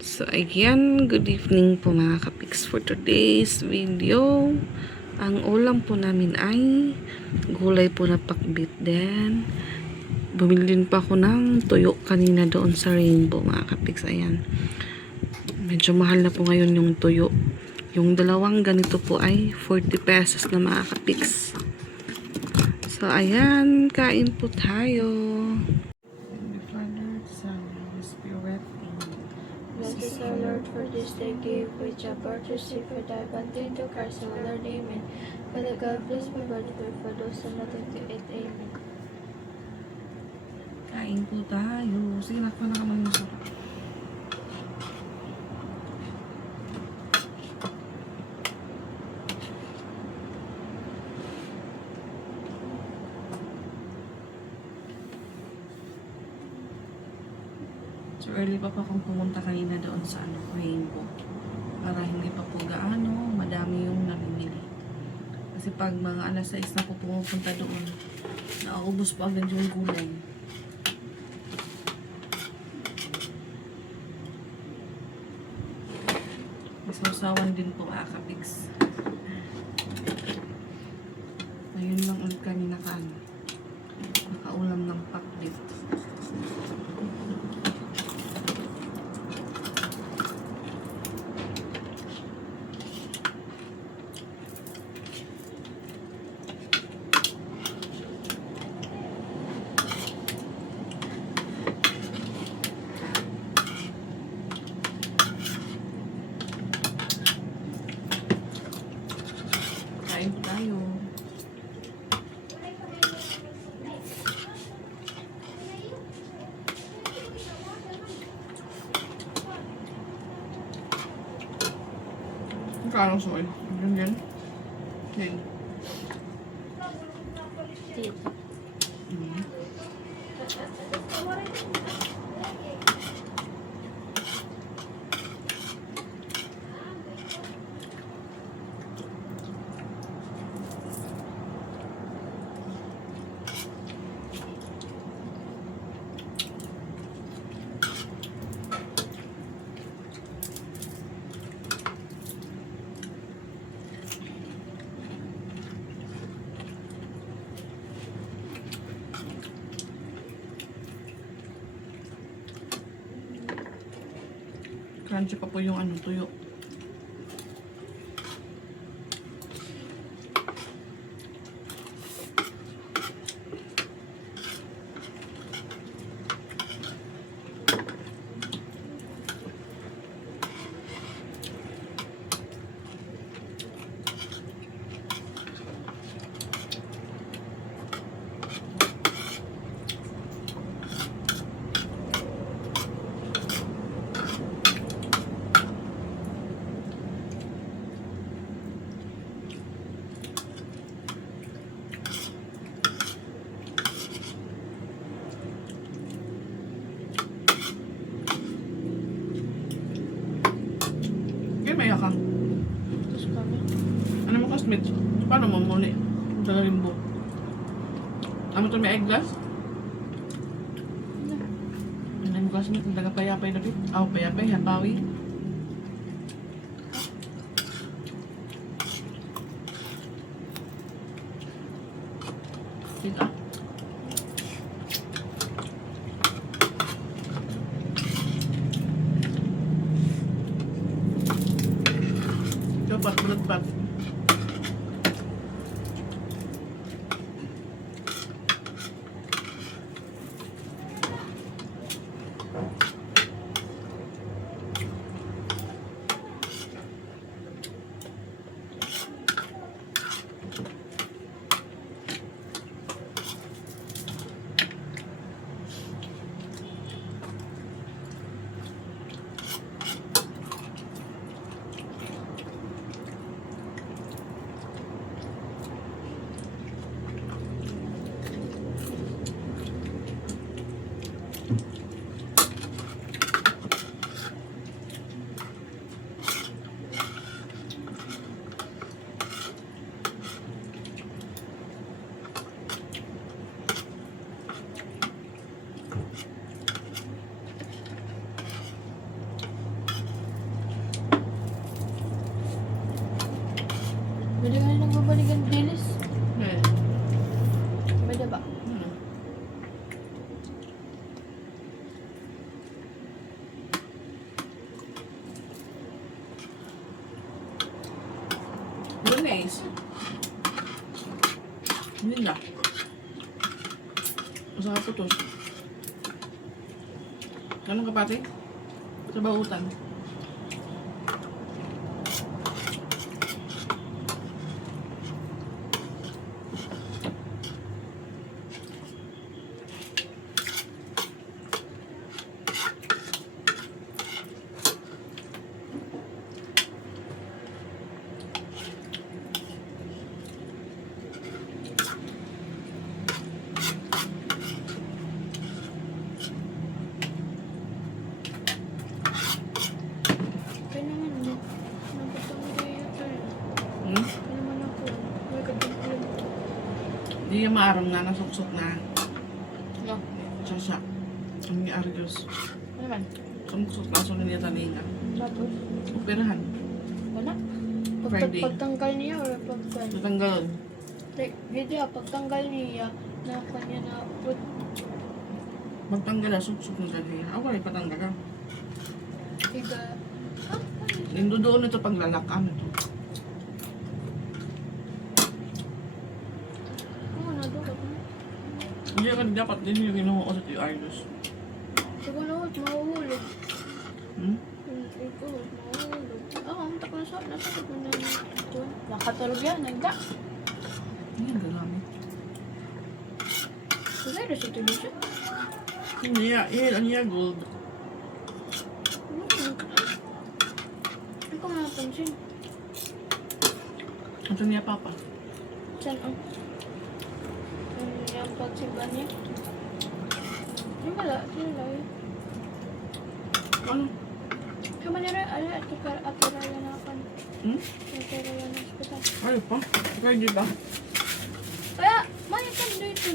So, ayan, good evening po mga kapiks. For today's video, ang ulam po namin ay gulay po na pakbit din. Bumili din pa ako ng tuyo kanina doon sa Rainbow mga kapiks. Ayan, medyo mahal na po ngayon yung tuyo. Yung dalawang ganito po ay 40 pesos na mga kapiks. So, ayan, kain po tayo. Bless us, our Lord, for this day give, which our part receive for thy body to Christ our Lord. Amen. Father God, bless my body for those who nothing to eat. Amen. Kain po tayo. Sige, nakpa na kamay mo sarap. So, early pa akong pumunta kanina doon sa Rainbow. Para hindi pa po gaano, madami yung namimili. Kasi pag mga alas 6 na po pumupunta doon, naubos po agad yung gulay. Masawsawan din po mga kapiks. Ngayon lang ulit kami nakaulam ng pakbit. Kain tayo. Kano soy? Ganyan. Okay. Crunchy pa po yung tuyo. May ka. Tapos kami. Ano mo kasmit? Paano mo muli? Sa Rainbow. Ano to may eyeglass? Ano mo kasmit? Ang taga-payapay na bit? Payapay, hapawi. Sige ah. Bulat-bulat. mabalikan dilis. Eh. Bada ba? Hmm. Guys. Hindi na. Masarap po to. Ganun ka pati? Sa bahutan. Kaya naman, nagpatang kayo ito. Hmm? Kaya naman ako, may kadang Hindi yung maaram na nasuksok na. No, Sasa. Ang may argos. ano naman? Sumuksok na sa niya talina. Tapos, Operahan. wala. Friday. Pagtanggal niya or pagtanggal? Natanggal. Like, video, pagtanggal niya, na kanya na put. Magtanggal na, suksok na talina. Ako rin patanggal ka. Iga, Lindo doon ito paglalakan ito. ano na doon? Hindi ka dapat din yung ginawa ko sa tiyo argos. Siguro, mahuhulog. Hmm? Ikaw, mahuhulog. Ang takla sa, nasakit mo na ito. Nakatulog yan, nagda. Hindi yung gagamit. Kasi ito si Tulisha. Hindi yan, niya gold. Hindi ko nga napansin. Ito niya papa. Saan ang? Yung pagsimba niya. Yung wala, sila yun. Ano? Kamanira, at raya na ako. Hmm? At raya na hospital. Ayaw pa. Kaya di ba? Kaya, may kan dito.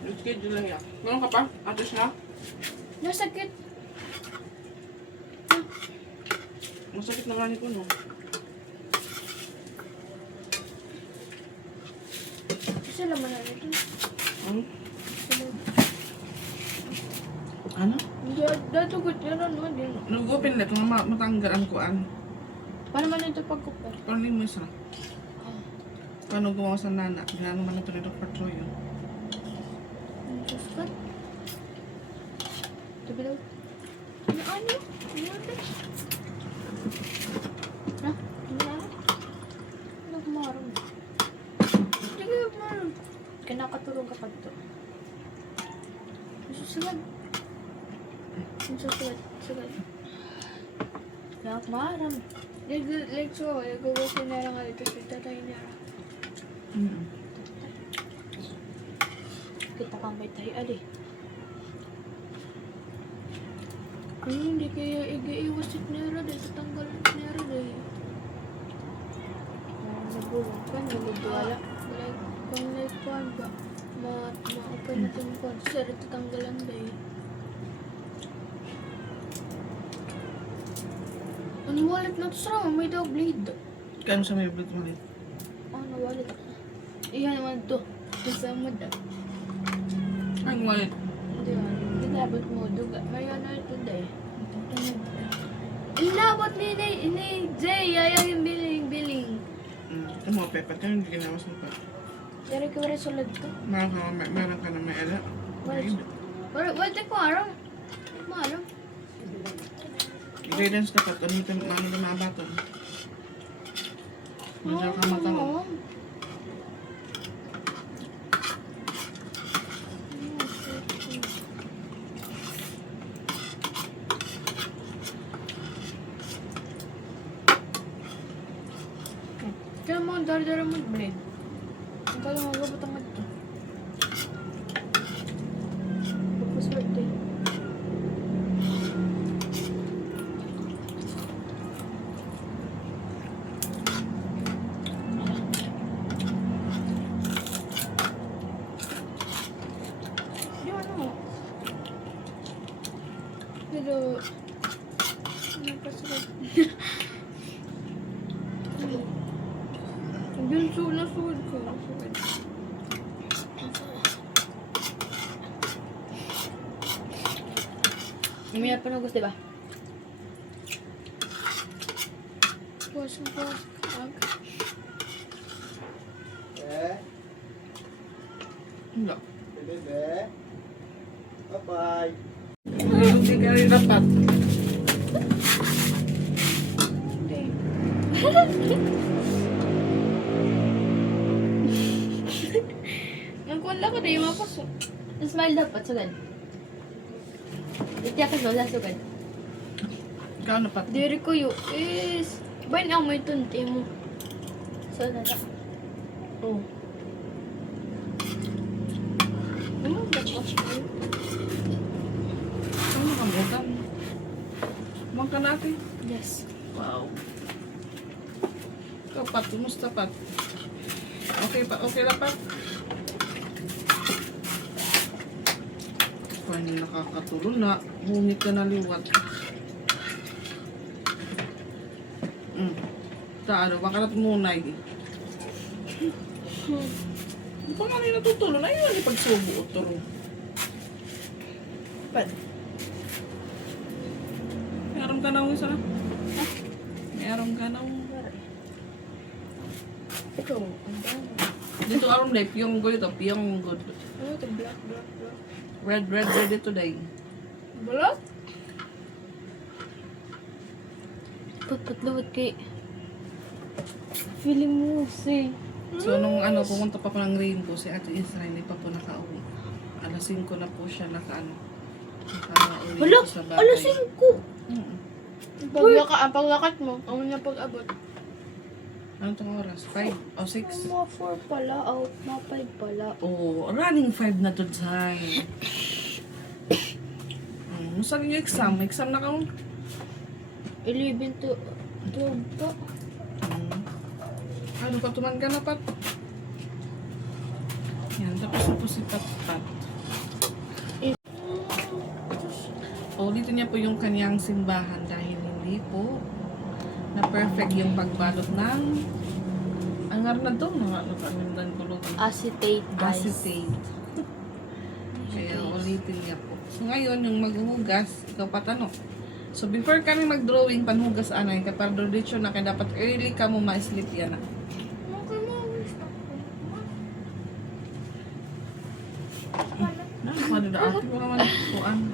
Yung schedule lang yan. Ganun ka pa? Atos na? Nasakit. Masakit na nga ni ko, no? Kasi laman na dito. Ano? Sila. Ano? Datugot yun, ano, din. Nagupin na ito nga matanggal ang kuan. Paano man ito pagkupar? Paano mo isa? Paano gumawa sa nana? Ginano man ito ni Dr. Troyo. Ang suskat. Tabi daw. Ano? Ano? Ano? Ha? Ano? Ano kumarong? Sige, kumarong. Kinakatulong ka pa ito. Susunod. Susunod. Susunod. Kaya kumarong. Like so, gawin na lang nga dito sa tatay niya. Kita kang may tayo, ali. Ano hindi kaya iiwasit nera dahil tatanggal nera dahil. Nagulong ka, nagulala. Like, kung nagkuhan ba, ma-open na itong kuhan. Sir, tatanggalan dahil. Ang wallet na ito sa may daw blade. Kano sa may blood malit? Oh, nawalit ako. Iyan naman ito. Ito sa mood. Ang wallet. Hindi man. Inabot mo. Duga. May ano ito dahil. Inabot ni Jay. Ayaw yung biling. Ito mga pepper. Kano hindi ginawas mo pa? Yari ka wala sulad ko. Meron ka na may ala. Wala ko araw. Maaraw. I-guidance ka pa. Ano ito na mabaton? Medyo ka matanong. Kaya mo, dari-dari mo blade. Ang kala mo, gabot ang ito. Pagpas birthday. Di ano? Pero, ano pa sila? Yung sula niya panugos, diba? Push. Wala. Bebe. Bye-bye. Hindi ka rin dapat. Nagkuhan lang ko na yung mapasok. Smile dapat, sugan. Itiyakas mo, sugan. Ikaw na pat. Diri ko yung is... Bain ang may tunti mo. So, nata. Oh. Ano ba ito? Ano ka mo? Kumang ka natin. Yes. Wow. Ikaw pat, kumusta pat? Okay pa, okay lang pat? Paano nakakatulong na? Hungit ka na liwat. Ano, baka natmunay. Hindi pa nga rin natutulong. Ayun, yung pagsubo o turo. Pad. May aram ka na ako isa. May aram ka na ako. Ito, ang dami. Dito aram day, piyong good ito. Piyong good. Ano ito? Black. Red ito day. Black? Put-put-lawat kay... Feeling mo, say. So, nung ano, pumunta pa po ng Rainbow, si Ate Isra, hindi pa po nakauwi. Alas 5 na po siya nakauwi Wala, po sa bahay. alas 5. Mm. Paglakat mo, ang na pag-abot. Ano itong oras? 5 o 6? Mga 4 pala, out, mga 5 pala. Oh, running 5 na to, Zay. Saan yung exam? May exam na ka mo? 11 to 12 pa. Ano pa, tuman ka na, Pat? Yan, tapos na po si Pat. Ulitin niya po yung kanyang simbahan dahil hindi po na perfect yung pagbalot ng ang na to, ano ko luto? Acetate, guys. Acetate. Kaya ulitin niya po. So ngayon, yung maghuhugas, ikaw patanong. So before kami mag-drawing, panhugas anay, kapag dito na kaya dapat early ka mo ma-sleep yan na. Ano da ate mo naman kuan.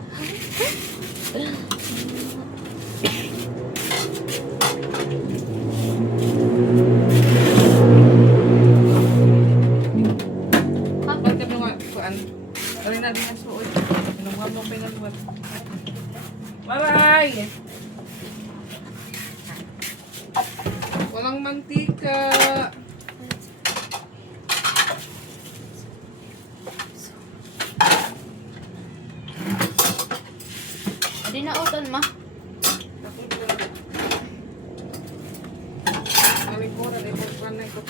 Bakit kami nga kuan? Ari na din sa oy. Inuwan mo pa ng wat. Bye-bye. Walang mantika. Di na uton, ma. Alikuran, ito, panay ko.